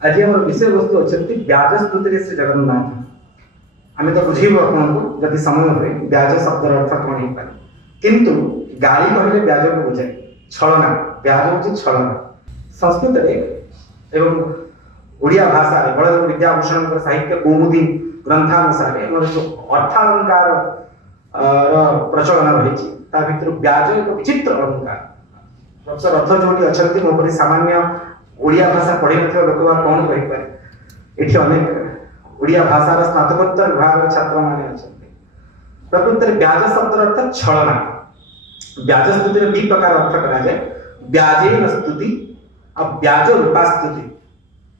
आज आम विषय वस्तु अच्छा ब्याज स्तुति श्री जगन्नाथ। आम तो बुझेबू आपको जदि समय हुए ब्याज शब्दर अर्थ कौन हो पाए किंतु गाली कहले ब्याज को बुझाए छलना। ब्याज हूँ छलना। संस्कृत एवं ओडिया भाषा बलदेव विद्याभूषण साहित्य कौमुदी ग्रंथानुसार जो अर्थालंकार प्रचलन रही ब्याज एक विचित्र अलंकार। प्रोफेसर रथ जो अच्छा मोपरी सामान्य ओडिया भाषा पढ़ी न लोक कौन कहीपर ये अनेक ओडिया भाषार स्नातकोत्तर विभाग छात्र मैंने अच्छा। प्रकृत ब्याज शब्द अर्थ छलना। ब्याज स्तुति दी प्रकार अर्थ कराए ब्याजेन स्तुति और ब्याज रूपा स्तुति।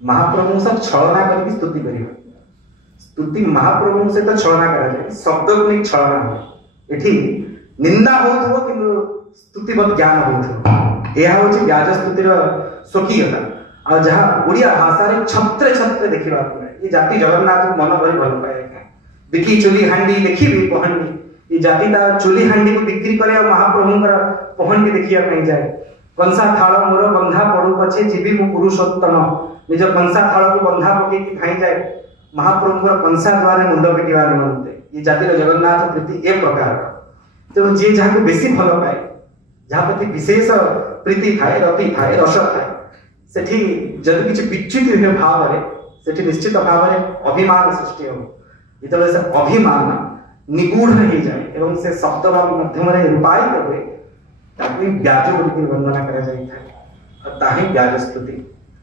महाप्रभु सब छलना करके स्तुति कर स्तुति महाप्रभु सहित छलना कराए शब्द को नहीं छलना हो एठी निंदा हो कि स्तुतिवत ज्ञान हो यह हूँ ब्याज स्तुतिर स्वकीयता और जहाँ ओडिया भाषा छत्रे छत्रे देखा ये जाति जगन्नाथ को मन भरी भल पाए बिकी चुली हांडी देखी पहंडी ये जाति चुली हांडी को बिक्री करे और महाप्रभुंर पहंडी देखा जाए। कंसा थाल मोर बंधा पड़ू पछे जीवी मु पुरुषोत्तम निज कंसा थाल को बंधा पकई खाई जाए महाप्रभुंर कंसा द्वारा मुंड पिटा निमंते ये जातिर जगन्नाथ प्रीति ए प्रकार। तेणु जी जहाँ को बेसी भल पाए जहाँ प्रति विशेष प्रीति थाए रति थाए रस थाए सेठी जदि किसी विच्युत हुए भाव से निश्चित भाव अभिमान सृष्टि हो जिते से अभिमान निगूढ़ हो जाए एवं से शब्द माध्यम रूपायित हुए ब्याज गुड़ी वंदना कर ब्याज स्तुति।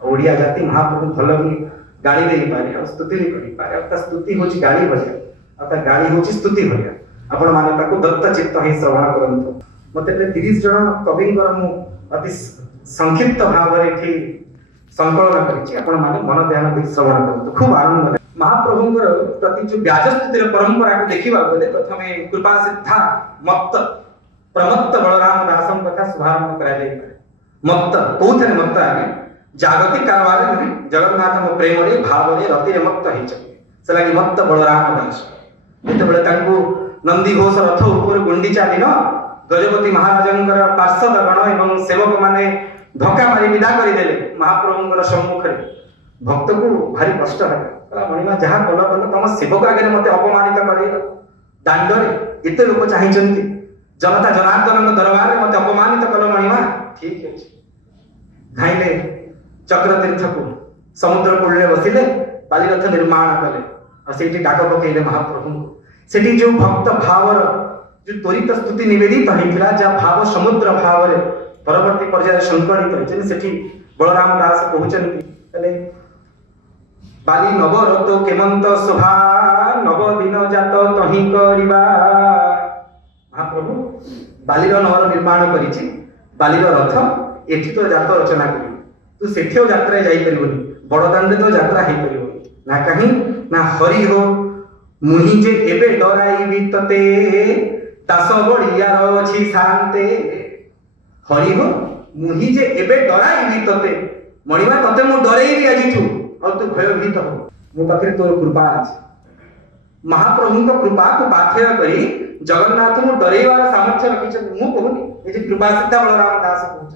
ओडिया जाति महाप्रभु भल भी गाड़ी दे पारे और स्तुति भी कर पारे स्तुति हूँ गाड़ी भलिया और गाड़ी हूँ स्तुति भलिया आपण माने दत्त चित्त ही श्रवण करंतु। मते 30 जन कविंकर मु अति संक्षिप्त भाव संकलन कर मन ध्यान दे श्रवण करंतु खूब आनंद। महाप्रभुंकर प्रति जो ब्याज स्तुतिर परंपरा को देखा गले प्रथम कृपा सिद्धा मत्त प्रमत्त बलराम दासम कथा शुभारंभ करा मत्त कौन मत्त आगे जागतिक कारबार नुहे जगन्नाथ प्रेम रे भाव रे रति रे मत्त से लगे मत्त बलराम दास जिते नंदी घोष रथ ऊपर गुंडीचा दिन गजपति महाराजंकर पार्षद गण एवं सेवक माने धक्का मारी विदा करदेले महाप्रभुंकर सम्मुख भक्त को भारी कष्ट है मणिमा जहाँ कल कल तुम सेवक आगे मत अपमानित कर दांडे एत लोक चाहिए जनता जनार्दन दरबार में मत अपमानित कल मणिमा ठीक है धाइले चक्रतीर्थ को समुद्र कूल बसिले बालीरथ निर्माण कले और से डाक पकईले महाप्रभु से जो भक्त भावर जो त्वरित स्तुति निवेदित होता जहाँ भाव समुद्र भाव परवर्ती पर्याय संकलित होती बलराम दास कहते बाली नवरत केमंत शोभा नव दिन जात तही करवा। महाप्रभु बालीर नवर निर्माण करिछि बालीर रथ एठी तो जात रचना करी तू सेठियो यात्रा जाई परिबोनी बड़दांडे तो यात्रा हेई परिबोनी ना कहीं ना हरि हो मुहि जे एबे डराइबी तते दास बड़ियार अछि शांते। हरि हो मुहि जे एबे डराइबी तते मणिमा तते मु डरेइबी आजिठू और तू भयभीत हो मो पाखे तोर कृपा अछि। महाप्रभु को कृपा को पाथेय करी जगन्नाथ मु डरेइबार सामर्थ्य रखिछ मु कहूनी ए कृपा सिद्धा बलराम दास कहउछ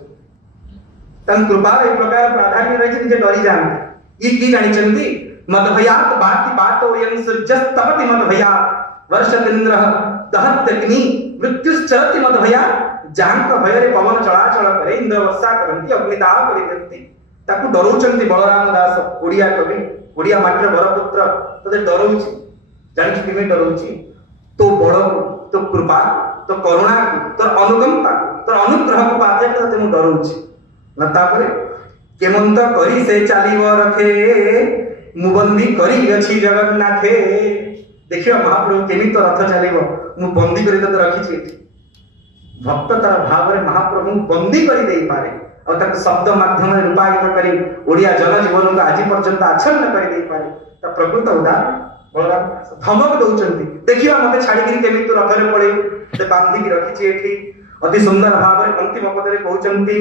तन कृपा ए प्रकार प्राधान्य रही जे डरी जानते ई की जानिचंती मद भयात बाति बातो यं सूर्यस्तपति मद भयात वर्षतेन्द्र दहत्यग्नि मृत्युश्चरति मद भयात जहां भय पवन चलाचल करे इंद्र वर्षा करती अग्निदाह करती ताकू डरौचंती बलराम दास ओडिया कवि ओडिया मात्र बरपुत्र तते डरौची जानि किमे डरौची तो बड़ तो कृपा तो करुणा तो अनुकंपा तो अनुग्रह को पाते तते मु डरौची तापर केमंत करी से चालीव रखे मुबंदी करी अछि जगन्नाथे। देखियो महाप्रभु केमी तो रथ चालीव मु बंदी करी तो रखिछि भक्त तार भाव रे महाप्रभु बंदी करी देई पारे और तक शब्द माध्यम रूपायित करी ओडिया जनजीवन को आज पर्यंत आच्छन्न कर दे पारे ता प्रकृत उदाहरण बलराम धमक दउचंती देखियो मते छाड़ी करी केमी तो रथरे पळे ते बांधी की रखिछि एठी अति सुंदर भाव रे अंतिम पदरे कहउचंती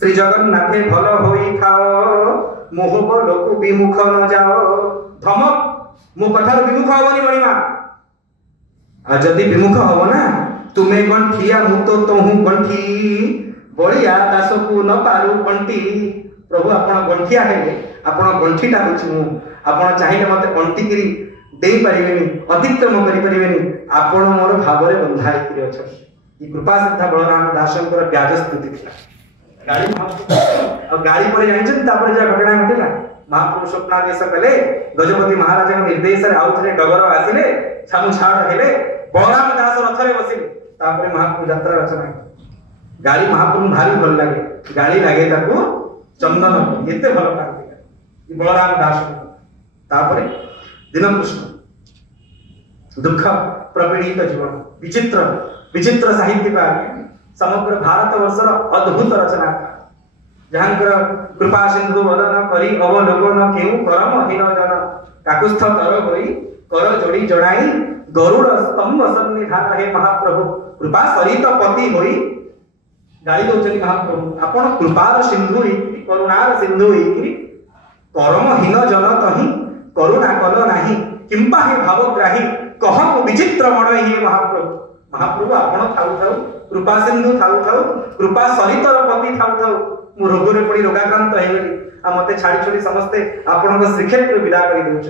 श्री जगन्नाथे भल होई खाओ मोह लोक विमुख न जाओ। धमक मो कथार विमुख होबनी मणिमा आ जदी विमुख होबो ना तुमे गंठिया मुतो तोहू गंठी बलिया दास को न पारू कंटी। प्रभु आपण गंठिया हेले आपण गंठीटा होछि मु आपण चाहिए मते कंटिकिरी देई परिबेनी अतिक्रम करि परिबेनी आपण मोर भावरे बंधा हेकि अछ ई कृपा सिद्ध बलराम दासंकर ब्याज स्तुति थिला गाड़ी और गाड़ी पर जानिछन तापर जे घटना घटिला महाप्रभु स्वप्नादेश कले गजपति महाराज निर्देश रे आउथरे डगर आसिले छामु छाड़ हेले बलराम दास रथरे बसिले तापर महाप्रभु यात्रा रचना गाड़ी महाप्रभु भारी भल लागे गाड़ी लागे ताको चंदन एते भल पाती बलराम दास तापर दिन कृष्ण दुख प्रपीड़ित जीवन विचित्र विचित्र साहित्यकार समग्र भारत वर्षर अद्भुत रचना जहाँकर कृपा सिंधु वदन करी अवलोकन केउ करम हीन जन काकुस्थ तर होई कर जोड़ी जड़ाई गरुड़ स्तंभ सन्निधान हे महाप्रभु कृपा सरित पति होई गाली दौचनी महाप्रभु आपण कृपार सिंधु करुणार सिंधु करम हीन जन तही करुणा कल नाही किंपा हे भावग्राही कहम विचित्र मण हे महाप्रभु महाप्रभु आपण थाउ थाउ कृपा सिंधु थाउ थाउ कृपा सरितर पति थाउ थाउ मु रोगरे पड़ी रोगाक्रांत हेगली आ मते छाड़ी छोड़ी समस्ते आपनक श्रीक्षेत्र विदा करि देउछ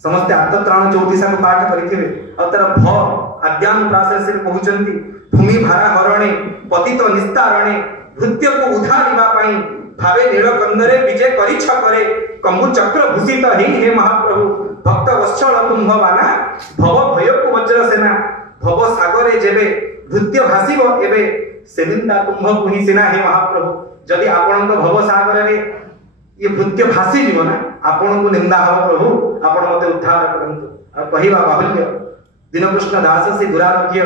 समस्ते आत्मत्राण 34 को पाठ करिथिबे आ तर भ आद्यान प्राशेष रे कहउचंती भूमि भारा हरणे पतित निस्तारणे भृत्य को उधारिबा पई भावे नीलकंदरे विजय करि छकरे कंबु चक्र भूषित हे महाप्रभु भक्त वत्सल कुंभवाना भव भय को वज्र सेना भव सागरे जेबे भृत्य भासिब एबे सेनिंदा कुंभ कुही सेना हे महाप्रभु जदि आपण भव सागर रे ये भृत्य भासी जीव ना आपण को निंदा हो प्रभु आपण मते उद्धार करंतु आ कहिबा बाहुल्य दीनकृष्ण दास से दुरारोग्य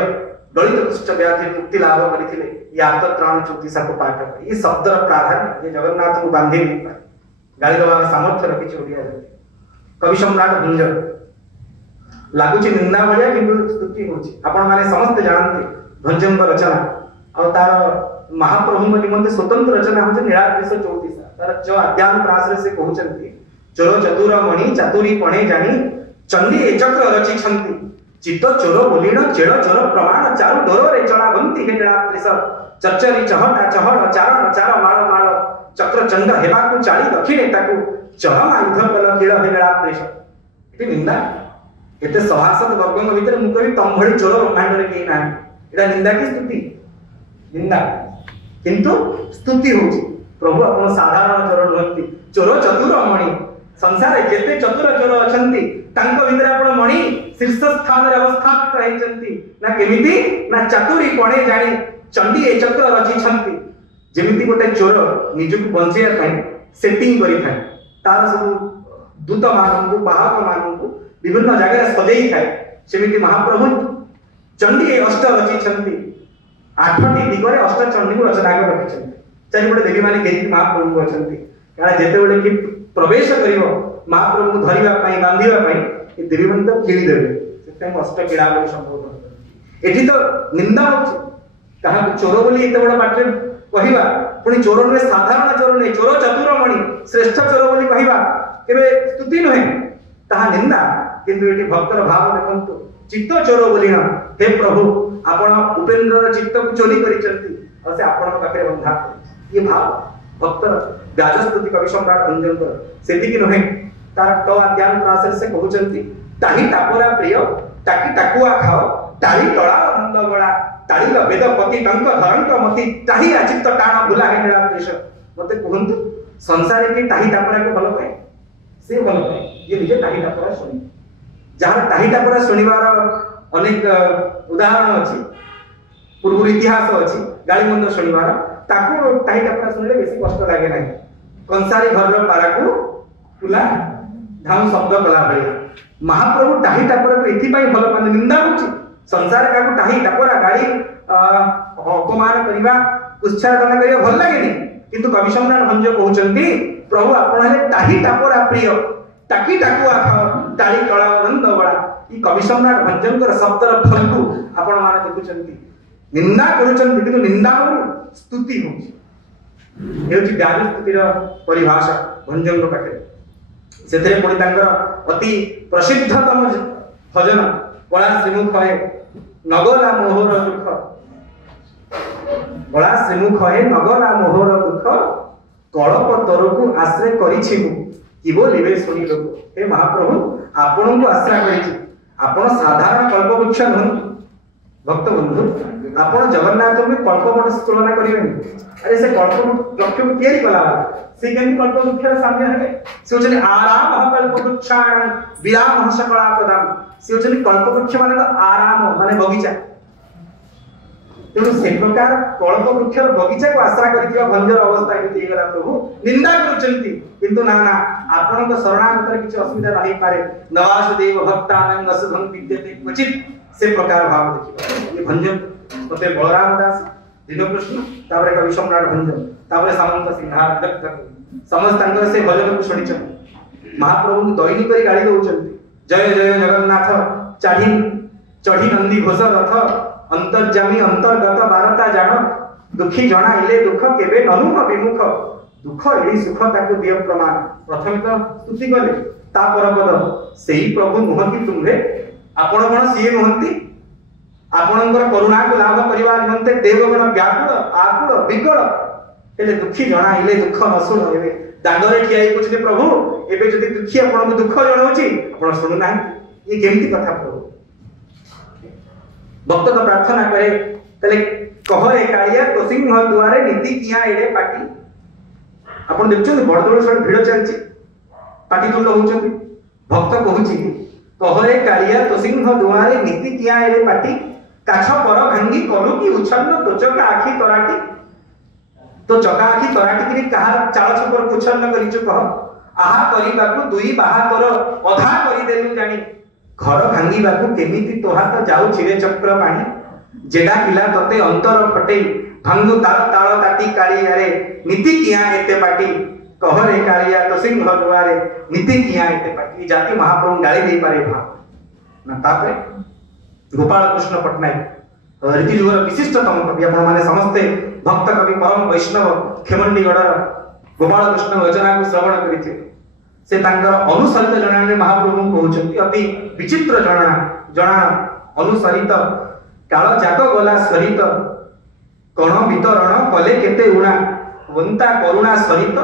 दलित कुष्ठ व्याधि मुक्ति लाभ करिथिले ये आत्मत्राण 34 को पाठ कर ये शब्द प्राधान्य ये जगन्नाथ को बांधि नहीं पाए गाली दवा सामर्थ्य रखि छोड़िया कवि सम्राट भंजर लागुची निंदा भलिया किंतु स्तुति होची आपण माने समस्त जानते भंजंग रचना और तार महाप्रभु निमंते स्वतंत्र रचना होचे नीलाद्रिश 34 तार जो अध्यान प्राश्रय से कहउचंती चोर चतुर मणि चातुरी पणे जानी चंडी ए चक्र रची छंती चित्त चोर बोलीण चेड़ चोर प्रमाण चारु डोर रे चला बंती हे नीलाद्रिश चर्चरी चहटा चहड़ चारण चार माळ माळ चक्र चंड हेबाकु चाली दक्षिणे ताकु चरम आयुध कल कीळ हे नीलाद्रिश इति निंदा एते सभासद वर्गଙ୍କ ଭିତରେ ମୁଁ କହିବି ତମ ଭଳି ଚୋର ବ୍ରହ୍ମାଣ୍ଡରେ କେହି ନାହିଁ ଏଟା ନିନ୍ଦା କି ସ୍ତୁତି निंदा किंतु स्तुति होची प्रभु आपण साधारण चोर नहंती चोर चतुर मणि संसार जेते चतुर चोर अछंती तांको भितर आपण मणि शीर्ष स्थान रे अवस्थापित हेचंती ना केमिति ना चातुरी कोणे जानी चंडी ए चक्र रची छंती जेमिति गोटे चोर निजକୁ बंचेया पई सेटिंग करि थाए तार सब दूत माननको बाहक माननको विभिन्न जगह सजेई थाए सेमिति महाप्रभु चंडी ए अष्ट रची छंती 8टी दिगरे अष्ट चंडी को रचना कर रखिछन चारिपटे देवी माने केही महाप्रभु को अछंती कारण जेते बेले कि प्रवेश करिवो महाप्रभु को धरिबा पई बांधिबा पई ए देवी माने तो खेली देबे सेते अष्ट कीड़ा बोली संभव एठी तो निंदा होची कहा चोर बोली एते बड़ बाटे कहिबा पुनी चोर रे साधारण चोर नै चोर चतुर मणि श्रेष्ठ चोर बोली कहिबा केबे स्तुति नहे ताहा निंदा किंतु एठी भक्तर भाव देखंतु चित्त चोर बोली ना हे प्रभु आपण उपेंद्र चित्त को चोरी करी चलती और से आपण पाखरे बंधा ये भाव भक्तर व्याजस्तुति कवि सम्राट भंजंकर सेति कि नहे तार तो अध्यान प्राश्रय से कहउचंती ताही टापरा प्रिय टाकी टाकुआ खाओ ताली तळा आनंद गळा ताली वेद पति टंक धरंक मति ताही अचित्त टाण भुला हे नीलाद्रिश मते कहंतु संसार के ताही टापरा को भलो पाए से भलो पाए ये निजे ताही टापरा सुनी जहां ताही टापरा सुनिबार अनेक उदाहरण अछि पूर्व इतिहास अछि गाली मंद सुनिबार ताको ताही टापरा सुनले बेसी कष्ट लागे नाही कंसारी घर रो पाराकू तुला धाम शब्द कला भलिया महाप्रभु ताही टापरा को एथि पई भलो पाने निंदा होछि संसार का को ताही टापरा गाड़ी अपमान करिबा उच्चारण करिबा भल लागेनी किंतु कवि सम्राट भंज कहउचंती प्रभु आपण हे ताही टापरा प्रिय टाकी टाकुआ खाओ ताली तळा आनंद बळा ई कवि सम्राट भंजंकर शब्दर फलकु आपण माने देखुचंती निंदा करूचंती किंतु निंदा स्तुति होछि हेउची व्याज स्तुतिर परिभाषा भंजंग पाखे सेतरे पडी तांकर अति प्रसिद्धतम भजन बळा श्रीमुख है नगला मोहर दुख बळा श्रीमुख है नगला मोहर दुख कलप तरकू आश्रय करिछि कि बोलिबे सुनी लोक। हे महाप्रभु आपन को आश्रय करिछि, आपण साधारण कल्पवृक्ष नुहंतु भक्त बंधु, आपण जगन्नाथ में कल्पवृक्ष तुलना करिबेनि। अरे से कल्पवृक्ष को तैयारी कला से केन कल्पवृक्ष सामने हले से होचनि आराम कल्पवृक्षाण विराम सकलापदाम। से होचनि कल्पवृक्ष माने आराम माने बगीचा। तेणु से प्रकार कल्पवृक्षर बगीचा को आश्रय करिथिबा भंजर अवस्था एति गला प्रभु निंदा करूचंती, किंतु ना ना आपनक शरणागतर किछ असुविधा नाही पारे। नवासुदेव भक्तानंग असुभं विद्यते क्वचित से प्रकार भाव देखिबा। ये भंजन तते बलराम दास दीनकृष्ण तापर कवि सम्राट भंजन तापर सामंत सिंहार दत्त समस्त अंगर से भजन को सुनिछ। महाप्रभु दैनिक करी गाड़ी दउचंती, जय जय जगन्नाथ चढ़ी नंदी घोष रथ अंतर्जामी अंतर्गत बारता जान दुखी जना इले दुख केबे ननुह विमुख दुख एडी सुख ताकु दिय प्रमाण। प्रथम तो स्तुति कले ता परपद सेही प्रभु नुह कि तुम्हे आपण कोन सिए नुहंती। आपणकर करुणा को लाभ करिवा निमंते देवगण व्याकुल आकुल विकल एले दुखी जना इले दुख न सुन। एबे दांडरे ठियाई पुछले प्रभु एबे जदि दुखी आपण को दुख जणौची आपण सुनु नाही, ये केमती कथा प्रभु। भक्त तो प्रार्थना करे तले कहरे कालिया तो सिंह दुआरे नीति किया एडे पाटी। आपण देखछन बडदोळ सड भिड़ चलछि पाटी तुंड होउछन। भक्त कहूछि कहरे कालिया तो सिंह दुआरे नीति किया एडे पाटी काछ पर भांगी कलु की उछन्न तो चका आखी तराटी। तो चका आखी तराटी कि कहा चाळ छपर उछन्न करिछु कह आहा करिबाकू दुई बाहातर अधा करि देलु जानी। घर भांगीबाकू केमिति तोहा तो जाऊ छिरे चक्र पानी जेडा किला तते अंतर फटे भांगु तार ताळ ताटी कालिया रे नीति किया एते पाटी। कहरे कालिया तो सिंह दुआरे नीति किया एते पाटी। जाति महाप्रभु गाली दे पारे भाव ना। तापरे गोपाल कृष्ण पटनायक रीतिजुगर विशिष्टतम कवि आपण माने समस्ते भक्त कवि परम वैष्णव खेमंडीगढ़ गोपाल कृष्ण रचना को श्रवण करिथे। से तांकर अनुसरित जणाने महाप्रभु कहउचंती अति विचित्र जणा अनुसरित काल जाक गला सरित कण वितरण कले केते उणा वंता करुणा सरित।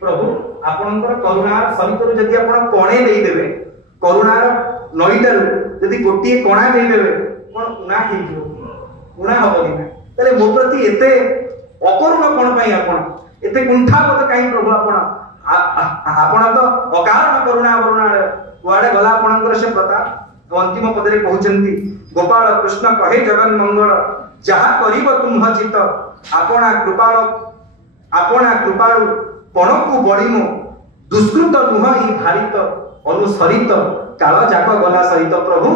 प्रभु आपनकर करुणार सरित जदि आपण कणे देई देबे करुणार नईटार जदि गोटिए कणा देई देबे कोन उणा हेइजो उणा हबो दिना। तले मो प्रति एते अकरुण कोन पई आपण एते कुंठाबोध काई प्रभु आपण तो अकारण करुणा वरुणा कुआडे गला आपणकर से प्रताप। अंतिम पदरे कहउचंती गोपाल कृष्ण कहे जगन मंगल जहा करिब तुम चित आपणा कृपालु पणकु बळिमु दुष्कृत नुह ई भारित अनुसरित काल जाक गला सहित। प्रभु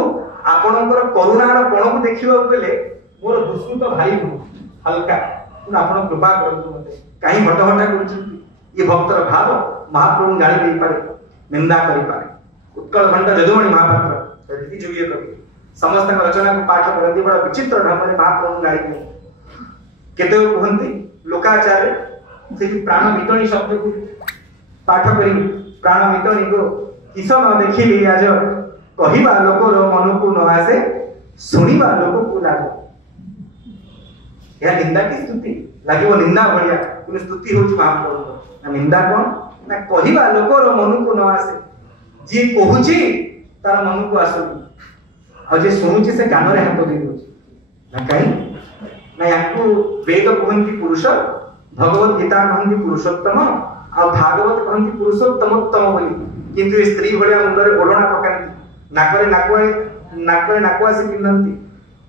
आपणकर करुणार पणकु देखिबा बेले मोर दुष्कृत भारी हल्का आपण कृपा करतु मते काई हटहटा करूचंती। ये भक्तर भाव महाप्रभु गाली दे पारे निंदा करि पारे। उत्कल घंटा जदुमणि महापात्र रीति जुगिय कवि समस्त रचना को पाठ करती बड़ा विचित्र ढंग में महाप्रभु गाली दे केते कहंती लोकाचार्य से प्राण मितणी शब्द को पाठ करी प्राण मितणी को किस न देखिली आज कहिबा लोकर मन को न आसे सुनिबा लोक को लागे। यह निंदा की स्तुति लागे वो निंदा भलिया कि स्तुति होची महाप्रभु ना निंदा कोन ना कहिबा लोकर मन को न आसे जे कहूची तार मन को आसुनी और जे सुनुची से कान रे हाथ दे दोची ना काई ना याकू वेद कहंती पुरुष भगवत गीता कहंती पुरुषोत्तम आ भागवत कहंती पुरुषोत्तमोत्तम बोली। किंतु ए स्त्री भलिया मुंडरे ओढणा पकांती नाकरे नाकुआसी पिंधंती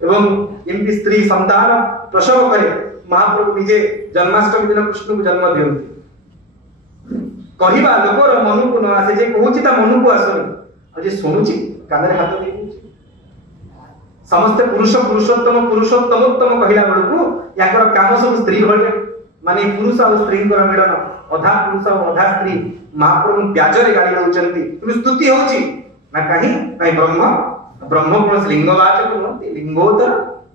एवं एमपी स्त्री संतान प्रसव करे महाप्रभु निजे जन्माष्टमी दिन कृष्ण को जन्म दियंती। कहिबा लोकर मन को न आसे जे कहूची ता मन को आसनी और जे सुनुची कान रे हाथ दे दोची। समस्त पुरुषोत्तमोत्तम कहिला बेलू याकर काम सब स्त्री भले माने पुरुष और स्त्री मिलन अधा पुरुष और अधा स्त्री महाप्रभु प्याजरे गाड़ी दउचंती तुम स्तुति होची ना कहीं कहीं ब्रह्म पुरुष लिंगवाचक होती लिंगोत्तर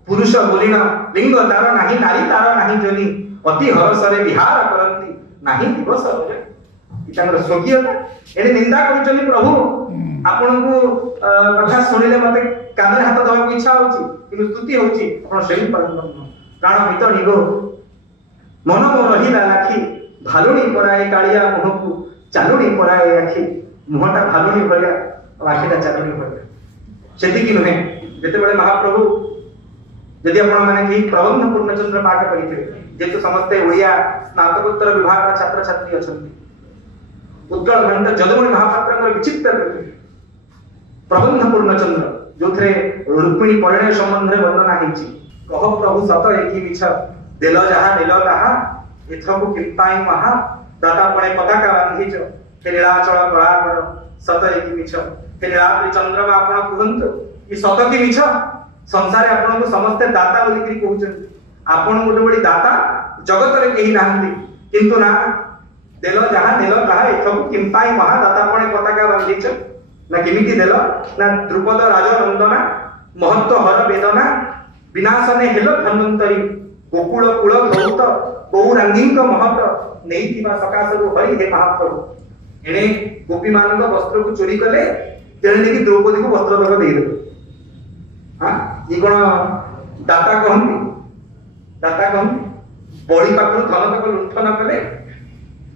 पुरुष बोलिन लिंग तार नाही नारी तार नाही जनी अति हरसरे विहार करंती नाही दिवस इतांगर स्वकीयता एने निंदा करूचनी। प्रभु आपन को कथा सुनिले मते कान हाथ दवा को इच्छा होची किंतु स्तुति होची आपण सेही पालन प्राण मितणी गो मन मो रहिला लाखी भालुणी पराए कालिया मुह को चालुणी पराए आखि मुहटा भालुणी भलिया आखिटा चालुणी भलिया सेतिकी नुहे जेतेबेले महाप्रभु यदि आपण माने कि प्रबंध पूर्णचंद्र पाठ करिथिबे जेतु समस्त ओडिया स्नातकोत्तर विभाग छात्र छात्री अछंती उत्कल घंट जदुमणि महापात्रंकर विचित्र प्रबंध पूर्णचंद्र जोथरे रुक्मिणी परिणय संबंध रे वर्णना हेछि कह प्रभु सत एकी मिछ देल जहा देल ताहा एथको किंपाई महा दाता पणे पताका बांधिच हे नीलाचल कलाकर सत एकी मिछ हे नीलाद्रि चंद्रमा आपण कहंत ई सत की मिछ संसार आपण को समस्त दाता बोली करी कहउछन आपण गोटे बड़ी दाता जगत रे केही नाहंती किंतु ना देल जहा देल ताहा एथको किंपाई महा दाता पणे पताका बांधिच ना किमिति देल ना द्रुपद राजनंदना महत्व हर वेदना विनाशने हेलो धन्वंतरी गोकुल कुल गौत गौरांगीक महत नैथिबा सकाशरु हरि हे महाप्रभु एने गोपी मानक वस्त्र को चोरी कले तेने कि द्रौपदी को वस्त्र तक दे देले हां ई कोन दाता कहंती बड़ी पाखरु धन तक लुंठन कले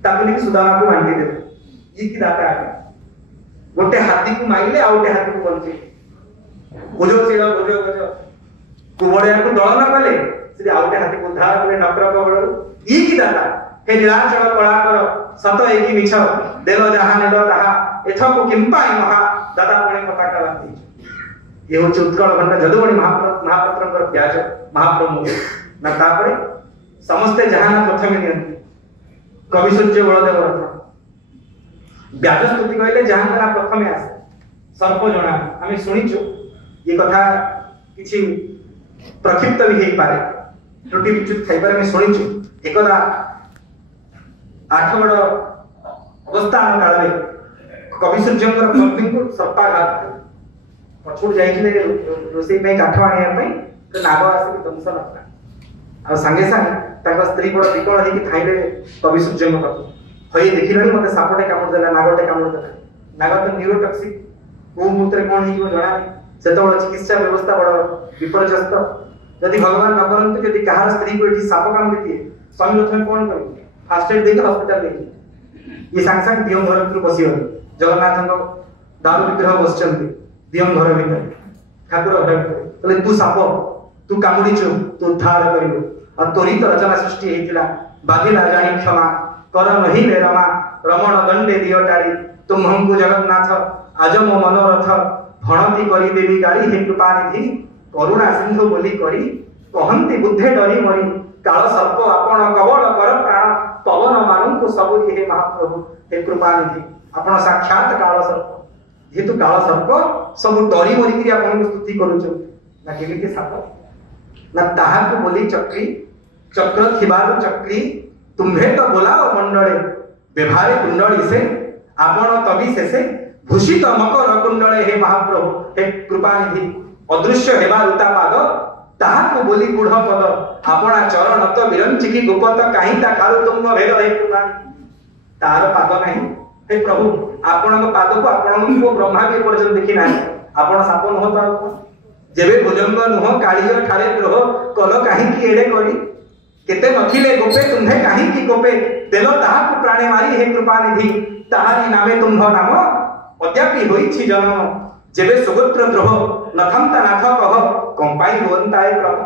ताकि कि सुदामा को बांटी देले ई कि दाता है गोटे हाथी को माइले आ गोटे हाथी को बंचे बुझो सेला बुझो कुबड़िया को दलन कले से आ गोटे हाथी को उद्धार कले नकर कबळ ई की दाता हे नीलाचल कलाकर सत एकी मिछ देल जहा नेल ताहा एथको किंपाई महा दाता पणे पताका बांधी ये होछ उत्कल घंटा जदुमणि महापात्रंकर व्याज महाप्रभु ना तापरे समस्त जहाना प्रथमे नियंती कवि सूर्य बलदेव रथ व्याज स्तुति कहले जहां प्रथमे आसे सर्प जना आमे सुनिछु ये कथा किछि प्रक्षिप्त भी हेई पारे त्रुटि विच्युत थाई पारे आमे सुनिछु एकदा आठगड़ अवस्थान काल रे कवि सूर्यंकर पत्नी को सर्पाघात पछुड़ जाइछले रोसई पे काठ आनिया पे तो नाग आसी दंश नथला आ संगे संग ताका स्त्री बड़ विकल हेकी थाइले कवि सूर्यंकर होई देखिलनी मते सापटे कामड़ देला नागटे कामड़ देला नाग तो न्यूरोटॉक्सिक को मुत्रे कोन हियो जणा से तो चिकित्सा व्यवस्था बड़ विपर्यस्त यदि भगवान न करंत यदि कहार स्त्री को एठी साप कामड़ दिए स्वामी प्रथम कोन करू फर्स्ट एड देके हॉस्पिटल ले ये सांग सांग दियम घर भीतर बसी हो जगन्नाथ को दारू विग्रह बसचंती दियम घर भीतर ठाकुर घर भीतर तले तू साप तू कामुडीचो तू उद्धार करियो और त्वरित रचना सृष्टि हेतिला बागिला जानी क्षमा कर नहीं ले रमा रमण दंडे दियो टाड़ी तुम हमको जगन्नाथ आज मो मनोरथ भणती करी देवी गाड़ी हे कृपा निधि करुणा सिंधु बोली करी कहंती बुद्धे डरी मरी काल सर्प आपण कबल कर प्राण पवन मानु को सबुरी हे महाप्रभु हे कृपा निधि आपण साक्षात काल सर्प जेतु काल सर्प सब डरी मरी करी आपण स्तुति करूछ ना केमिति साप ना ताहा को बोली चक्री चक्र थिबारु चक्री तुम्हे तो बोलाओ मंडले व्यवहारे कुंडली से आपण तभी शेषे भूषित मकर कुंडले हे महाप्रभु हे कृपानिधि अदृश्य हेबा उता पाद ताहा को बोली गुढ़ पद आपणा चरण तो विरंचिकी गोपत काहि ता कारु तुम भेद हे कृपानिधि तार पाद नहीं हे प्रभु आपण पाद को आपण को ब्रह्मा के पर्यंत देखि नाही आपण साप न होता जेबे भुजंग नुह कालियो ठारे द्रोह कल काहि की एडे करी केते नथिले गोपे तुम्हे काहि की गोपे देलो ताहा को प्राणे मारी हे कृपा निधि ताहारी नामे तुम्ह नाम अद्यापि होइछि जन्म जेबे सुगोत्र द्रोह नथंता नाथ कह कंपाई होंताय क्रम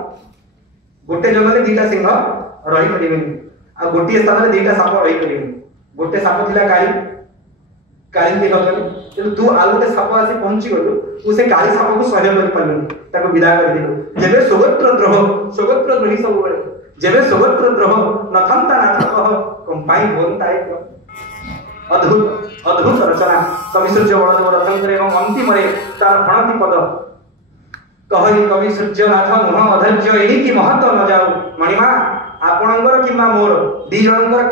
गोटे जंगले दीटा सिंह रही परिबेनी आ गोटे स्थान रे दीटा साप रही परिबेनी गोटे साप थिला काली काली के गले तो तू आ गोटे साप आसी पहुंची गलु तू से काली साप को सहय कर पालनी ताको विदा कर दिलु जेबे सुगोत्र द्रोही सब बळे जेबे सुगोत्र द्रोह नथंता नाथ कह कंपाई होंताय क्रम अद्भुत रचना कवि सूर्य बलदेव रथंकर एवं अंतिम रे तार फणति पद कहई कवि सूर्यनाथ मुह अधैर्य एही की महत्व न जाऊ मणिमा आपणकर किमा मोर दी जनकर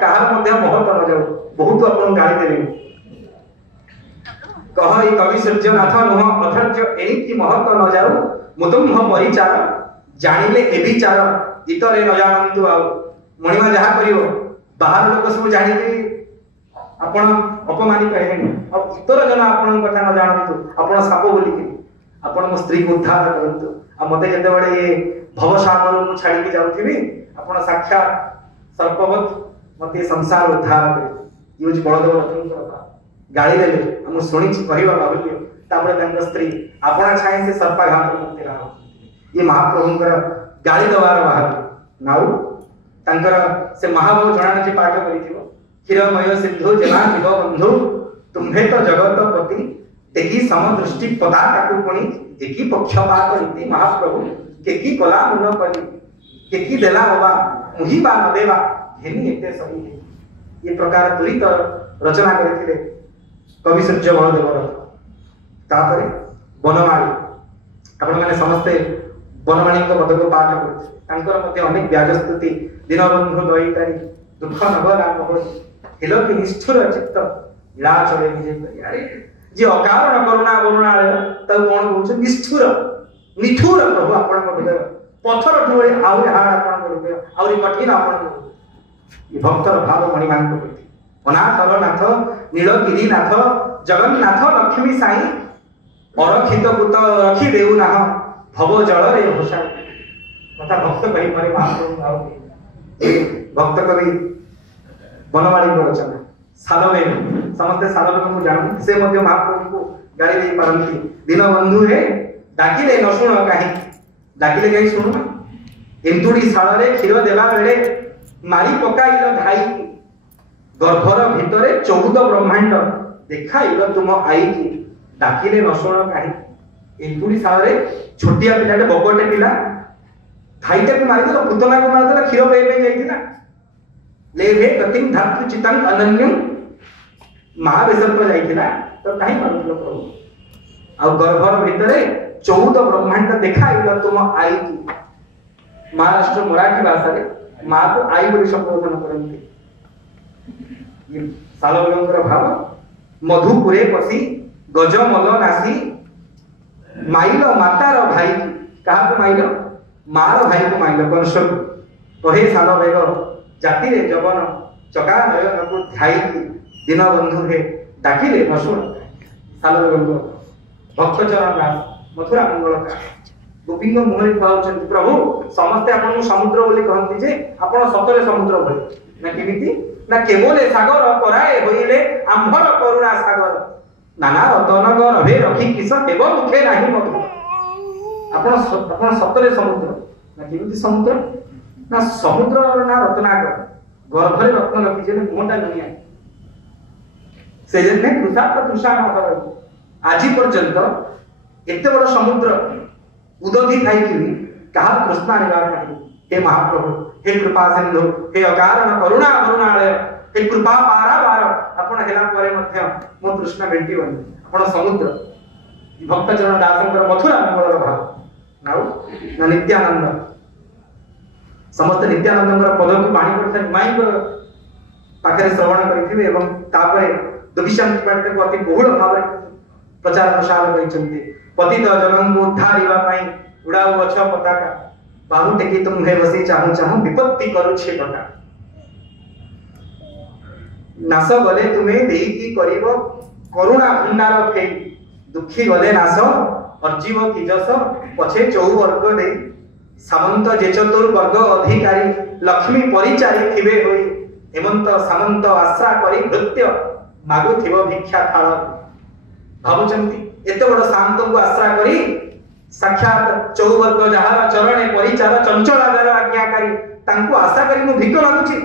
काहार मध्य महत्व न जाऊ बहुत आपन गाली देबे कहई कवि सूर्यनाथ मुह अधैर्य एही की महत्व न जाऊ मुतुम्ह परिचार जानिले ए विचार इतरे न जानंतु आ मणिमा जहा करियो बाहर लोक सब जानि के आपण अपमानित हेनी अब इतर जन आपण कथा न जानंतु आपण साप बोली के आपण मो स्त्री को उद्धार करंतु आ मते जते बडे ये भव सागर मु छाडी के जाउथिबी आपण साक्षात सर्पवत मत संसार उद्धार करे ये बलदेव रथ गाड़ी देले हम शुणी कहवा बाहुल्य स्त्री आपण छाए से सर्पाघात मुक्ति लाभ ये महाप्रभुंकर गाड़ी दबार बाहर नाउ तांकर से महाभाव जनाने पाठ करिथिबो क्षीरमय सिंधु जना जीव बंधु तुम्हे तो जगत पति तेकी समदृष्टि पदार्थ को पुणी एकी पक्षपात रीति महाप्रभु केकी कला मुन करी केकी देला होबा मुही बा न देवा घेनी एते सही ये प्रकार त्वरित रचना करथिले कवि सूर्य बलदेवर तापरे बनमाली आपण माने समस्ते बनमाली को पद को पाठ करथे तांकर मध्ये अनेक व्याज स्तुति दीनबंधु दयितारी दुख नगर आमोह हिलो की निष्ठुर चित्त ला चले विजय करी अरे जे अकारण करुणा वरुणालय तब कोन कहछ निष्ठुर निठुर प्रभु आपण को हृदय पत्थर ठोळे आउरी हाड आपण को हृदय आउरी कठिन आपण को ये भक्तर भाव मणिमान को प्रति अनाथर नाथ नीलगिरी नाथ जगन्नाथ लक्ष्मी साई अरक्षित पुत रखी देउ ना भव जल रे भूषा तथा भक्त कही मारे महाप्रभु भाव भक्त कवि बनमाली को रचना सालवे समस्त सालवे को जान से मध्य महाप्रभु को गाड़ी दे पारंती दीनबंधु हे डाकिले न सुन काहे डाकिले कहीं सुन एंतुडी साल रे क्षीर देवा बेले मारी पकाइल धाई गर्भर भितरे 14 ब्रह्मांड देखाइल तुम आई की डाकिले न सुन काहे एंतुडी साल रे छोटिया पिलाटे बबटे पिला धाईटा को मारिदेला पुतला को मारिदेला क्षीर पे जाइतिला लेभे गतिम धातु चितंग अनन्यम महावेशत्व जाइतिला तो काहे मारुतलो प्रभु आ गर्भर भितरे 14 ब्रह्मांड देखाइल तुम आई की महाराष्ट्र मराठी भाषा रे मां को आई बोली संबोधन करंती ये सालवलंकर भाव मधुपुरे पसी गजमल नासी माइल मातार भाई कहा को माइल मार भाई को माइल कंस कहे साल बेग जाति रे जवन चका नयन को ध्याई दिन बंधु हे डाकिले न सुन साल बेग भक्त चरण दास मथुरा मंगल का गोपी मुहरे कहउछन प्रभु समस्त आपन समुद्र बोली कहंती जे आपन सतरे समुद्र बोली ना केमिति ना केवल सागर कराए होइले आंभर करुणा सागर नाना रतन रहे रखी किस देव मुखे नाही मधु आपन सतरे समुद्र ना केमिति समुद्र ना समुद्र ना रत्नाकर गर्भरे रत्न रखी जे मोटा दुनिया से जने कृषार्थ तृषा न कर आज पर्यंत एते बड़ समुद्र उदधि थाई कि कहा कृष्णा निवार नहीं हे महाप्रभु हे कृपा सिंधु हे अकारण करुणा करुणालय हे कृपा पारा पार आपण हेला परे मध्य मो कृष्ण बेंटी बन आपण समुद्र भक्त चरण दासंकर मथुरा मंगलर भाव नाउ ना नित्यानंद समस्त नित्यानंदर पद को पानी पड़ता माई पाखे श्रवण करथिबे एवं तापरे दुविशांत पाठ को अति बहुल भाव प्रचार प्रसार करिसंती पतित जनन को उद्धारिवा पाई उड़ाऊ अछ पताका बाहु टेकी तुम हे बसी चाहू चाहू विपत्ति करू छे पता नास गले तुमे देई की करिवो करुणा भंडार फेई दुखी गले नास अर्जीव किजस पछे चौ वर्ग दे सामंत जे चतुर्वर्ग अधिकारी लक्ष्मी परिचारी थिबे होई हेमंत सामंत आश्रा करी भृत्य मागु थिबो भिक्षा थाल भाबुचंती एते बड़ शांत को आश्रा करी साक्षात चौवर्ग जहार चरणे परिचार चंचल आदर आज्ञाकारी तांको आशा करी मु भिक लागुची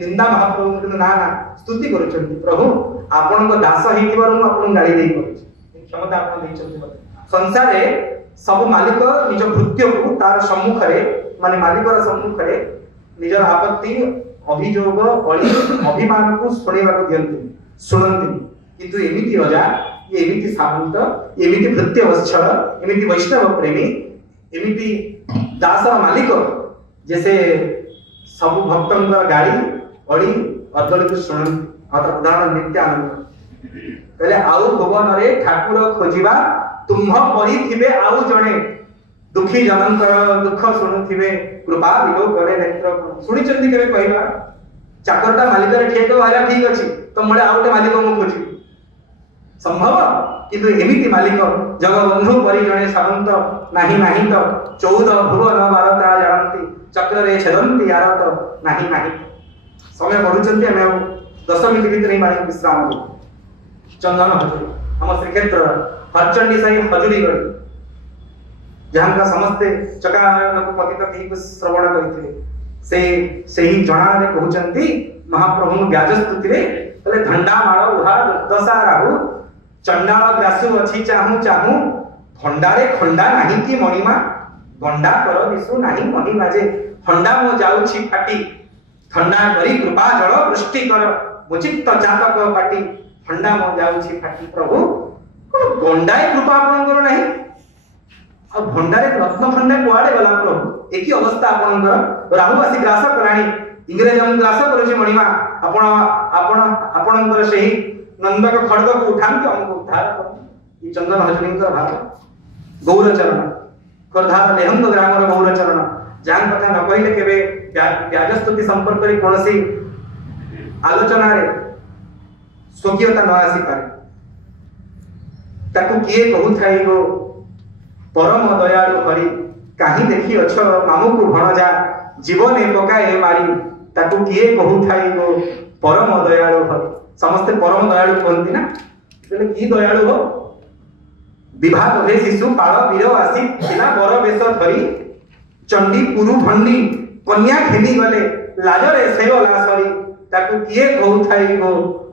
निंदा महाप्रभु किंतु ना ना स्तुति करूछंती प्रभु आपन को दास हेतिबार मु आपन गाड़ी देई करूछी क्षमता आपन देइछंती संसार रे सब मालिक निज भृत्य को तार सम्मुख रे माने मालिकर सम्मुख रे निजर आपत्ति अभियोग अळी अभिमान को सुनेबा को दियंती सुनंती किंतु एमिति राजा ये एमिति सामंत एमिति भृत्य वत्सल एमिति वैष्णव प्रेमी एमिति दासर मालिक जैसे सब भक्तन गाड़ी अड़ी अदलित सुन उदाहरण नित्यानंद कहले आउ भुवन रे ठाकुर खोजिबा तुम्ह परि थिबे आउ जणे दुखी जनंकर दुख सुनुथिबे कृपा विलो करे नेत्र सुनि चंदी केबे कहबा चाकरटा मालिक रे ठेक वाला ठीक अछि तो मळे आउटे मालिक मु खोजी संभव किंतु एमिति मालिक जगबंधु परि जणे सामंत नाही नाही तो 14 भुवन बारता जानती चक्र रे छदंती आरत नाही नाही समय बढ़ुचंती आमे 10 मिनिट भीतर ही बाणी विश्राम दो। चंदन हजूरी हम श्रीक्षेत्र हरचंडी साई हजूरी गढ़ जहां का समस्ते चकानन को पतित की श्रवण करथिले से ही जणा रे कहउचंती महाप्रभु व्याज स्तुति रे तले धंडा माळ उहा दशा राहु चंडाल ग्रासु अछि चाहू चाहू भंडारे खंडा नाही की मणिमा गंडा कर दिसु नाही महिमा जे खंडा मो जाउछि फाटी ठंडा करी कृपा जल वृष्टि कर मुचित जातक पाटी ठंडा मो जाउछि फाटी प्रभु कोन गंडाए कृपा आपनकर नाही आ भंडारे रत्न खंडा कुआडे गला प्रभु एकी अवस्था आपनकर राहुवासी ग्रास कराणी इंग्रेज हम ग्रास करूछि मणिमा आपण आपण आपनकर सेही नंदक खड़ग को उठांति हमको उद्धार कर ई चंदन हजूरींकर भाव गौरचरण खोर्धा लेहंग ग्रामर गौरचरण जान कथा न कहले केबे व्याजस्तुति संपर्क रे कोनसी आलोचना रे स्वकीयता न आसी पारे ताकू किए कहू थाई गो परम दयालु हरि काहे देखि अछ मामू को भणजा जीवन पकाए मारी ताकू किए कहू थाई गो परम दयालु हरि समस्त परम दयालु कहंती ना बोले की दयालु हो विवाह करे शिशु पाळ वीर आसी तिना बर बेश धरी चंडी पुरु भंडी कन्या घेनी गले लाजरे सेवला सरी ताकू किए कहू थाई गो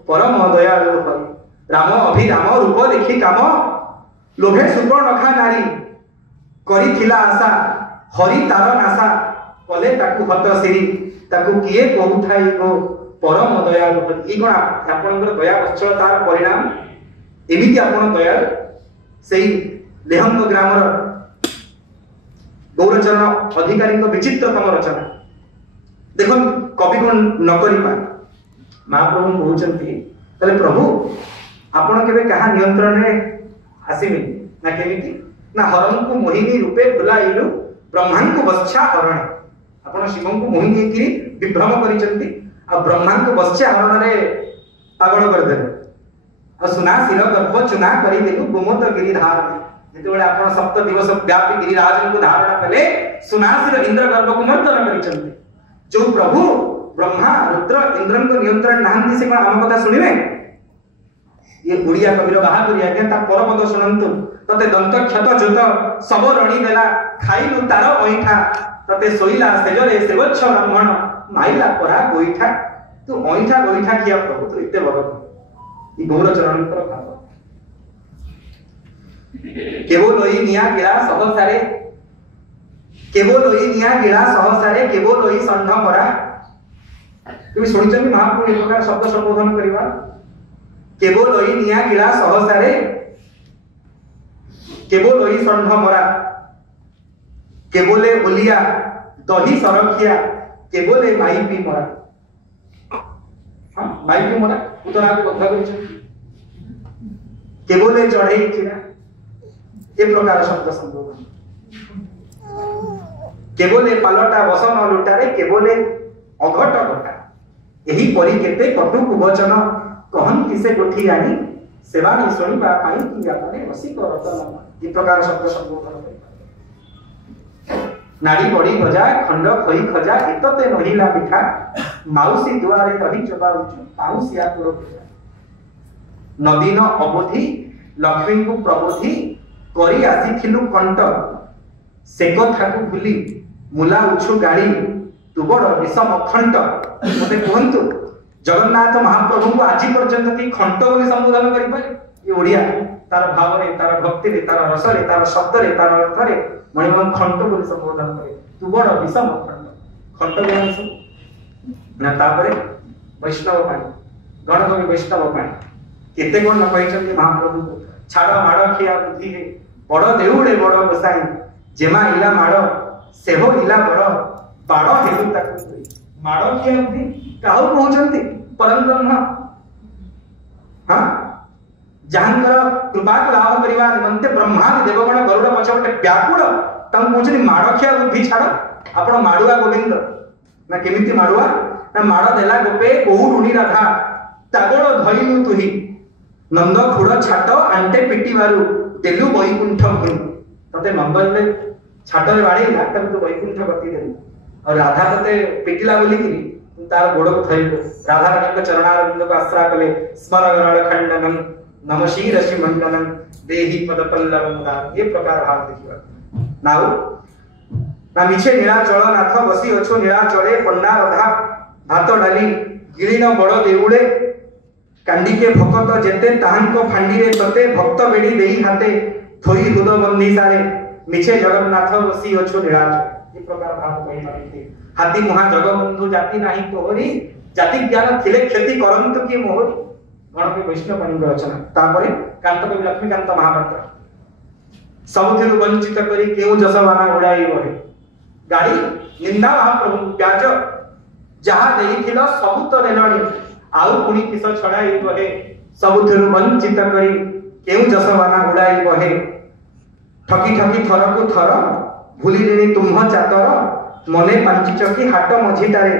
परम दयालु हरि राम अभिराम रूप देखि काम लोभे सुपर्णखा नारी करिथिला आशा हरि तार नाशा कले ताकू हत सिरी ताकू किए कहू थाई गो परम दयालु हरि ई कोन आपनकर दया वत्सल तार परिणाम एमिति आपन दया सेही लेहंग ग्रामर गौरचरण अधिकारी को विचित्रतम रचना देखो कवि को न करि पा महाप्रभु कहउचंती तले प्रभु आपण केबे कहा नियंत्रण रे आसीबे ना केमिति ना हरम को मोहिनी रूपे भुलाइलु ब्रह्मा को बच्छा हरण आपण शिव को मोहिनी की विभ्रम करिचंती आ ब्रह्मा को बच्छा हरण रे पागल कर देले आ सुना सिर गर्भ चुना करी देलु गोमत गिरिधार जेते बेले आपण सप्त दिवस व्यापी गिरिराज को धारण कले सुना सिर इंद्र गर्भ को मर्दन करिचंती जो प्रभु ब्रह्मा रुद्र इंद्रन को नियंत्रण नाहंती से हम कथा सुनिबे ये गुड़िया कविर बाहादुरी आज्ञा ता परपद सुनंतु तते दंत क्षत जुत सब रणी देला खाइलु तार ओइठा तते सोइला सेजरे सेवच्छ ब्राह्मण माइला परा गोइठा तू ओइठा गोइठा किया प्रभु तू इते बड़ ई गौरचरण कर भाव केवल ओई निया गिरा सहसारे केवल ओई निया गिरा सहसारे केवल ओई संढ मरा तुम सुनिचंदी महाप्रभु एक प्रकार शब्द संबोधन करिवा केवल ओई निया गिरा सहसारे केवल ओई संढ मरा केवले ओलिया दही सरखिया केवले माइपी मरा हां माइपी मरा उतरा को कथा करिछ केवले चढ़ई चिड़ा ए प्रकार शब्द संबोधन केवले पालटा बसन लुटारे केवले अघट घटा एही परि केते कटु कुवचन कहन किसे गोठी आनी सेवानी सुनिबा पाई कि आपने रसिक रतन ई प्रकार शब्द संबोधन करि नाड़ी बड़ी गजा खंड खई खजा एतते नहिला मिठा माउसी दुआरे रही चबाउच पाउसिया पुरो नदीन अवधि लक्ष्मी को प्रबोधि करी आसीथिलु कंट से कथा को भूली मुला उछु गाड़ी तू बड़ विषम खंड मते कहंतु जगन्नाथ महाप्रभु को आज पर्यंत की खंड बोली संबोधन करि पारे ये ओडिया तार भाव रे तार भक्ति रे तार रस रे तार शब्द रे तार अर्थ रे मणिमा खंड बोली संबोधन करे तू बड़ विषम खंड बोली सब ना तापरे वैष्णव पाणी गणकवि वैष्णव पाणी केते कोन न कहिचंती महाप्रभु को छाड़ माड़ खिया बुद्धि हे बड़ देउडे बड़ गोसाई जेमा इला माड़ सेहो इला बड़ बाड़ हेतु ताकु माड़ खिया बुद्धि काहु कहउचंती परम ब्रह्म हां जहांकर कृपा को लाभ करिवा निमंते ब्रह्मा देवगण गरुड़ पछवटे व्याकुल तम कहउचनी माड़ खिया बुद्धि छाड़ आपण माडुआ गोविंद ना केमिति माडुआ ना माड़ देला गोपे कोहु रुणी राधा तागड़ धइलु तुही नंद खुड़ छाट आंटे पिटी मारू देलु वैकुंठ भूमि तते नंद ले छाट रे बाड़ी ना तब तो वैकुंठ गति देलु और राधा तते पिटिला बोली कि तार गोड़ को धरिब राधा रानी के चरणारविंद को आश्रा कले स्मर गराल खंडनम नम शीरषि मंडनम देहि पद पल्लवम दान। ये प्रकार भाव देखिबा नाउ ना मिछे नीलाचल नाथ बसी अछो नीलाचले पंडा रधा भात डाली गिरिन बड़ देउड़े कांडिके भक्त जेते ताहांको फांडीरे तते भक्त बेडी देई हाते थोई हुद बंदी सारे मिछे जगन्नाथ बसी अछो नीलाचल। ये प्रकार भाव कहि पारिते हाथी महा जगबंधु जाति नाही तोहरी जाति ज्ञान थिले क्षति करंतु की मोहरी गणपति वैष्णव पाणी रचना। तापरे कांतकवि लक्ष्मीकांत महापात्र सबुथिरु वंचित करी केउ जसवाना उड़ाई बहे गाड़ी निंदा महाप्रभु व्याज जहा देइथिल सबु तो नेलणी आउ पुणी किस छड़ाई बहे सबुथिरु वंचित करी केउ जसवाना उड़ाई बहे ठकी ठकी थर को थर भूली लेनी तुम्ह चातर मने पांची चकी हाट मझिटारे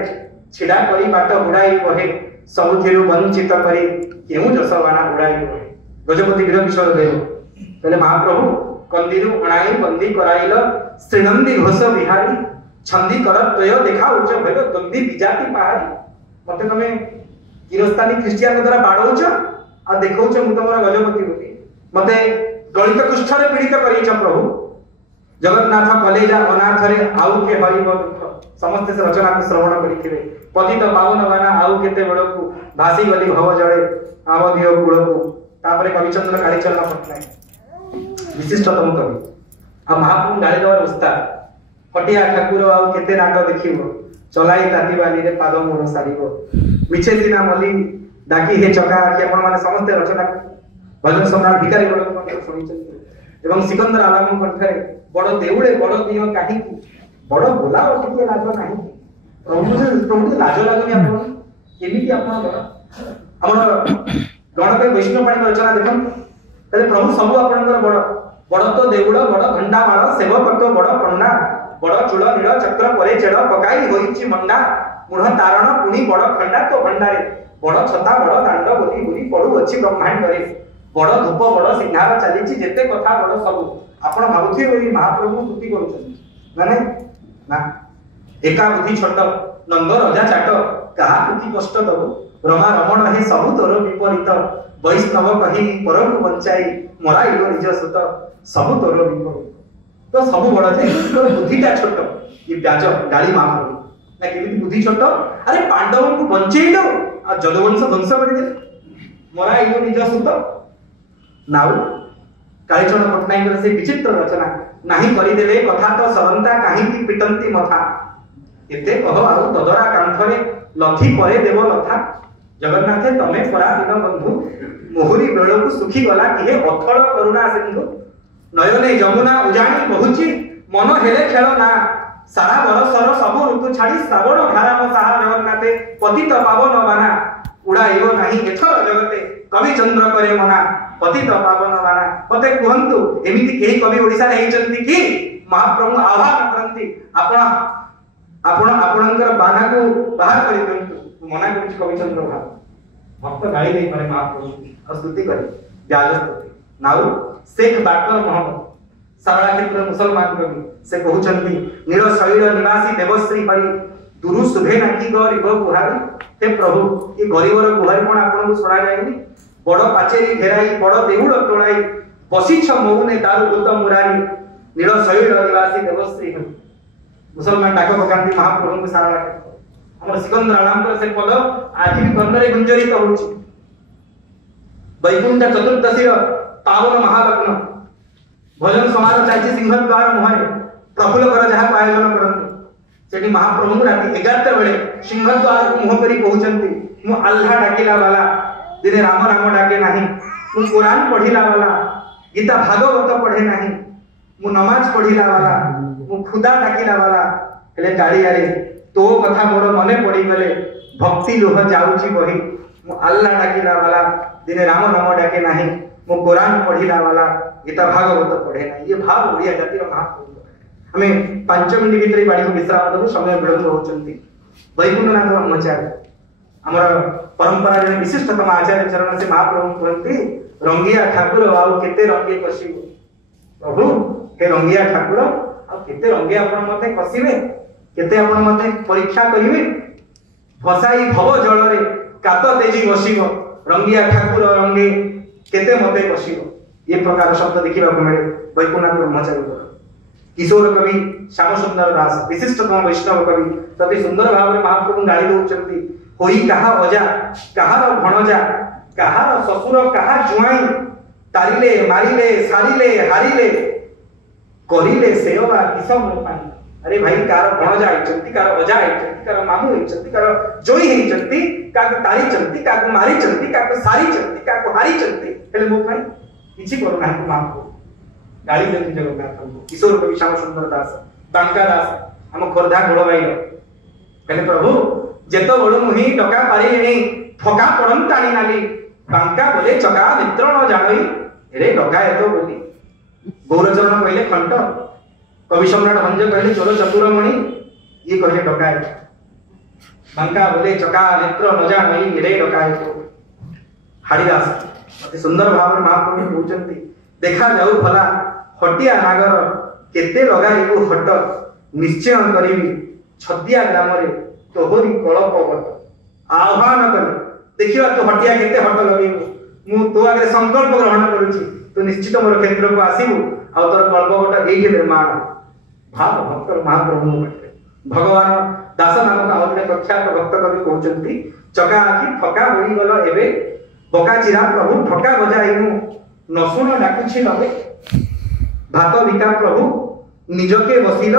छिड़ा करी बाट उड़ाई बहे सबुथिरु वंचित करी केउ जसवाना उड़ाई बहे। गजपति वीर किशोर देव कहले महाप्रभु कंदीरु अणाई बंदी कराइल श्रीनंदी घोष बिहारी छंदी करतय देखा उच्च भेल दंदी बिजाति पहाड़ी मते तमे गिरस्तानी ख्रिस्टियन द्वारा बाडौछ आ देखौछ मु तमरा गजपति बोली मते गणित कुष्ठ रे पीड़ित करिछ प्रभु जगन्नाथ कलेजा अनाथ रे आउ के हरिब दुख समस्त से रचना को श्रवण करिथिबे पतित पावन बाना आउ केते बेलकु भासी गली भव जळे आव दियो कुळकु। तापरे कविचंद्र कालीचरण पटनायक विशिष्टतम कवि आ महाप्रभु गाड़ी देवार उस्ताद फटिया ठाकुर आउ केते नाट देखिबो चलाई ताती वाली रे पाद मोर सारिबो मिछे दिना मली डाकी हे चका कि अपन माने समस्त रचना भजन सम्राट भिखारी बड़ को सुनिछन एवं सिकंदर आलम कंठरे बड़ देउळे बड़ दियो काठी बड़ बोलाओ टिके लाज नाही प्रभु लाज लागनी अपन केमिति अपन बड़ हमर गणपति वैष्णव पाणी रचना देखन तले प्रभु सब आपनकर बड़ बड़ तो देउळ बड़ घंटा माळ सेवक तो बड़ पंडा बड़ चूल नील चक्र परे चेड़ पकाई होईची मंडा मुढ़ तारण पुणी बड़ खंडा तो भंडारे बड़ छता बड़ दांड बोली बोली पड़ू अछि ब्रह्मांड करे बड़ धूप बड़ सिंहार चलीची जेते कथा बड़ सब आपण भाबुथि ओई महाप्रभु स्तुति करूछन माने ना एका बुद्धि छोट नंद राजा चाट कहा कुति कष्ट दबो रमा रमण हे सबु तोर विपरीत वैष्णव कहि परम बंचाई मराइलो निज सुत सबु तोर विपरीत तो सबु बड़ जे तोर बुद्धिटा छोट ये व्याज गाली महाप्रभु ना केमिति बुद्धि छोट अरे पांडवों को बंचेइलो आ जदुवंश ध्वंस करि दे मराइलो निज सुत नाउ कालीचरण पटनायक से विचित्र रचना नाही करि देले कथा तो सरंता काहे की पिटंती मथा एते कह आउ तदरा कांथरे लथी परे देव लथा जगन्नाथे तमे परा दिन बंधु मोहरी बेଳ को सुखी गला किहे अथळ करुणा सिंधु नयने यमुना उजाणी बहुची मन हेले खेल ना सारा बरसर सब ऋतु छाड़ी श्रावण धाराम साहा जगन्नाथे पतित पावन बाना उड़ाइबो नाही एथर जगते कवि चंद्र करे मना पतित पावन बाना पते कहंतु एमिति केही कवि ओडिसा रे हेचंती कि महाप्रभु आह्वान करंती आपण आपण आपणकर बाना को बाहर करि दियंतु मना करि कवि चंद्र भाव भक्त गाई दे मारे महाप्रभु स्तुति करे व्याज स्तुति नाउ शेख बाकर मोहम्मद सारा क्षेत्र मुसलमान कवि से कहउचंती नील शैल निवासी देवश्री हरि दुरु सुभे नाकी गरीब गुहारी हे प्रभु ये गरीबर गुहारी कोन आपन को सुना जायनी बड़ पाचेरी घेराई बड़ देउळ तोळाई बसिछ मौने दारु गुत मुरारी नील शैल निवासी देवश्री हरि मुसलमान डाक पकांती महाप्रभु को सारा हमर सिकंदर आलम से पद आज भी कर्णरे गुंजरित होउची वैकुंठ चतुर्दशी पावन महालग्न भजन समारोह चाची सिंहद्वार मुहरे प्रफुल्ल कर जहा आयोजन करंती सेठी महाप्रभु राति 11 बेले सिंहद्वार को मुह करी कहउचंती मु अल्लाह डाकिला वाला दिने राम नाम डाके नाही मु कुरान पढिला वाला गीता भागवत पढे नाही मु नमाज पढिला वाला मु खुदा डाकिला वाला हेले गाड़ी आरे तो कथा मोर मने पड़ी गले भक्ति लोह जाउची बही मु अल्लाह डाकिला वाला दिने राम नाम डाके नाही मु कुरान पढिला वाला गीता भागवत पढे नाही ये भाव ओडिया जातिर महाप्रभु हमें 5 मिनिट भीतर बाड़ी को विश्राम दबो समय विलंब होचंती वैकुंठनाथ ब्रह्मचारी हमर परंपरा रे विशिष्टतम आचार्य चरण से महाप्रभु कहंती रंगिया ठाकुर आउ केते रंगे कसिबो प्रभु हे रंगिया ठाकुर आ केते रंगिया आपण मते कसिबे केते आपण मते परीक्षा करिवे फसाई भव जल रे कात तेजी बसिब रंगिया ठाकुर रंगे केते मते बसिब। ये प्रकार शब्द देखा मिले वैकुंठ ब्रह्मचारी। किशोर कवि श्याम सुंदर दास विशिष्टतम वैष्णव कवि तभी सुंदर भाव में महाप्रभु गाड़ी दौरान होई कहा अजा कहार भणजा कहार ससुर कहा जुआई तारिले मारिले सारिले हारिले करिले सेवा किस मो पाई। अरे भाई कार भणजा आइचंती कार अजा आइचंती कार मामू आइचंती कार जोई आइचंती काको तारिचंती काको मारिचंती काको सारिचंती काको हारिचंती हेले मो पाई किछि करू नाही मामू गाड़ी देती जगन्नाथ को। किशोर कवि श्याम सुंदर दास बांका दास हम खोर्धा घोड़ भाई कहले प्रभु जेत बड़ मुही टका पारिणी फका पड़म टाणी नाली बांका बोले चका मित्र न जानई रे डका एतो बोली। गौरचरण कहले खंट कवि सम्राट भंज कहले चोर चतुरमणि ये कहले डका एतो। बांका बोले चका मित्र न जानई रे डका एतो। हाड़ीदास अति सुंदर भाव में महाप्रभु कहउचंती देखा जाऊ भला हटिया नागर केते लगाइबु हट निश्चय करिबी छदिया ग्राम रे तोहरी कलप बट। आह्वान कर देखिबा तो हटिया केते हट लगेबु मु तो आगे संकल्प ग्रहण करूची तो निश्चित मोर केंद्र को आसीबु आ तोर कल्प बट एही निर्माण भाव भक्त महाप्रभु भगवान दास नामक आउतरे प्रख्यात भक्त कवि कहउचंती चका आखि फका होई गलो एबे बका चिरा प्रभु फका बजाइनु न सुन डाकुछि लबे भात विका प्रभु निजके बसिल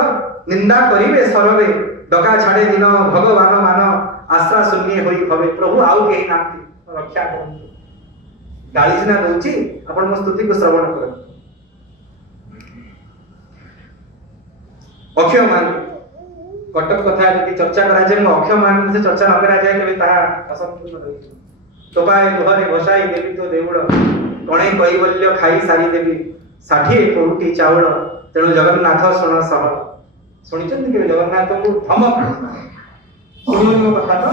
निंदा करिवे सरवे डका छाड़े दिन भगवान मान आश्रा शून्य होई भवे। प्रभु आउ केही नांती रक्षा करंतु गाली सिना दउची आपण मो स्तुति को श्रवण कर। अक्षय मान कटक कथा यदि चर्चा करा जाय अक्षय मान से चर्चा न करा जाय तबे ताहा असंपूर्ण रही। तोपाए दुहरे बसाई देवी तो देउड़ कणे कैवल्य खाई सारी देवी 60 कोटी चाउल तेणु जगन्नाथ सुन सह शुणिचंती के जगन्नाथ को धमक सुनियो कथा तो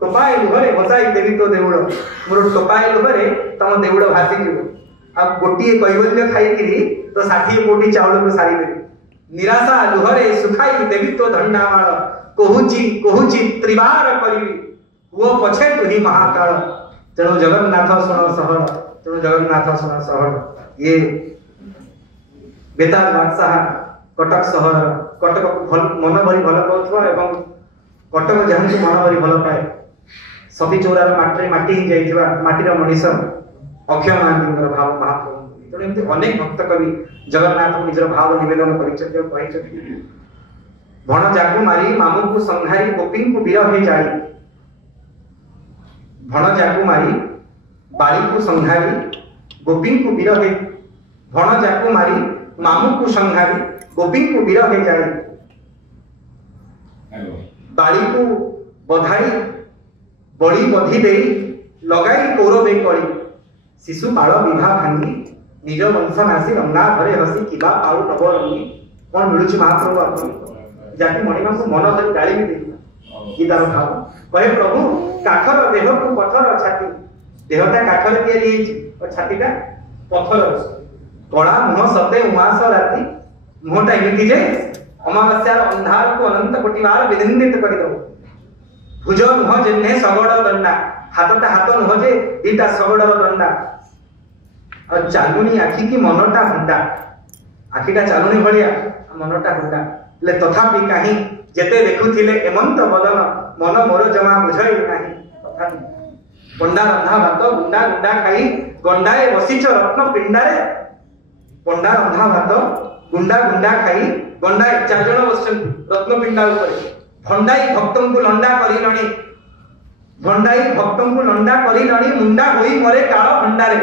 टोपाए लुहरे बसाई देवी तो देउड़ मोर टोपाए लुहरे तम देउड़ भासी जीव अब गोटिए कैवल्य खाई किरी तो 60 कोटी चाउल को सारी देवी निराशा लुहरे सुखाई देवी तो धंडामाळ कोहुची त्रिवार करिवी वो पछे तुही महाकाल तेणु जगन्नाथ सुन सहल तेणु जगन्नाथ सुन सहल। ये बेताल बादशाह कटक सहर कटक मन भरी भल पाउथवा एवं कटक जहां मन भरी भल पाए सती चौरार माटी ही जाइथिबा माटीर मनीष अक्षय महांतीर भाव महाप्रभु तेणु एमती अनेक भक्त कवि जगन्नाथ को निजर भाव निवेदन करिछथि कहिछथि भण जाकु मारी मामू को संहारी गोपी को विरह जाई भण जाकु मारी बाली को संहारी गोपी को विरह भण जाकु मारी मामू को संहारी गोपी को विरह जाई बाली को बधाई बड़ी बधी दे लगाई कौरवे करी शिशु बाल विवाह भांगी निज वंश नासी रंगा घरे हसी किबा पाऊ नव रंगी कौन मिलुची महाप्रभु आपको जाति मणिमा को मन धरी गाली भी देई कि तार भाव कहे प्रभु काठर देह को पत्थर छाती देहटा काठर तैयारी हेची और छातीटा पत्थर कड़ा मुह सते उमास राति मुहटा एमिति जे अमावस्यार अंधार को अनंत कोटिवार विनिंदित कर दो भुज मुह जेने सगड़ दंडा हाथटा हाथ नुह जे दीटा सगड़र दंडा और चालुनी आखि की मनटा हुंडा आखिटा चालुनी भलिया मनटा हुंडा ले तथापि काहे जेते देखुथिले एमंत बदन मन मोर जमा बुझाई नाही तथापि पंडा रंधा भात गुंडा गुंडा खाई गंडाए बसिच रत्न पिंडारे पंडा रंधा भात गुंडा गुंडा खाई गंडाए 4 जण बसछन रत्न पिंडा ऊपर भंडाई भक्तन को लंडा करी नणी भंडाई भक्तन को लंडा करी नणी मुंडा होई मरे काळ भंडारे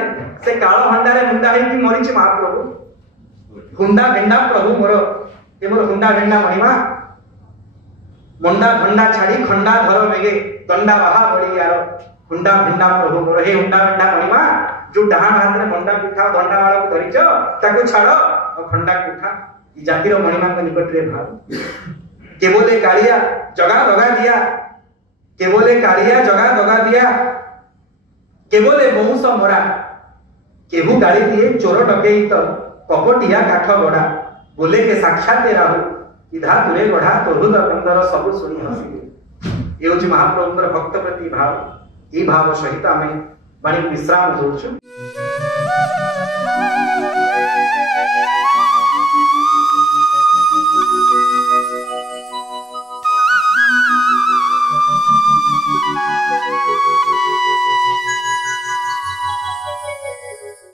से काळ भंडारे मुंडा है कि मरिच महाप्रभु हुंडा भेंडा प्रभु मोर ए मोर हुंडा भेंडा महिमा मंडा भंडा छाड़ी खंडा धर मेगे दंडा बाहा बड़ी यार हुंडा भेंडा प्रभु मोर हे हुंडा भेंडा महिमा जो डाहाण हाथ में मंडा पिठा दंडा वाला को धरिच ताको छाड़ो और खंडा कुठा ई जातिर महिमा के निकट रे भाव केवले कालिया जगा दगा दिया केवले कालिया जगा दगा दिया केवले बहुस मरा केहू गाड़ी दिए चोर डकई तो कपटिया काठ गढ़ा बोले के साक्षात राहु इधा तुरे गढ़ा तोहु दंडर सब सुनी हसी ये हूँ महाप्रभुंर भक्त प्रति भाव। ये भाव सहित आम बाणी विश्राम दौचु।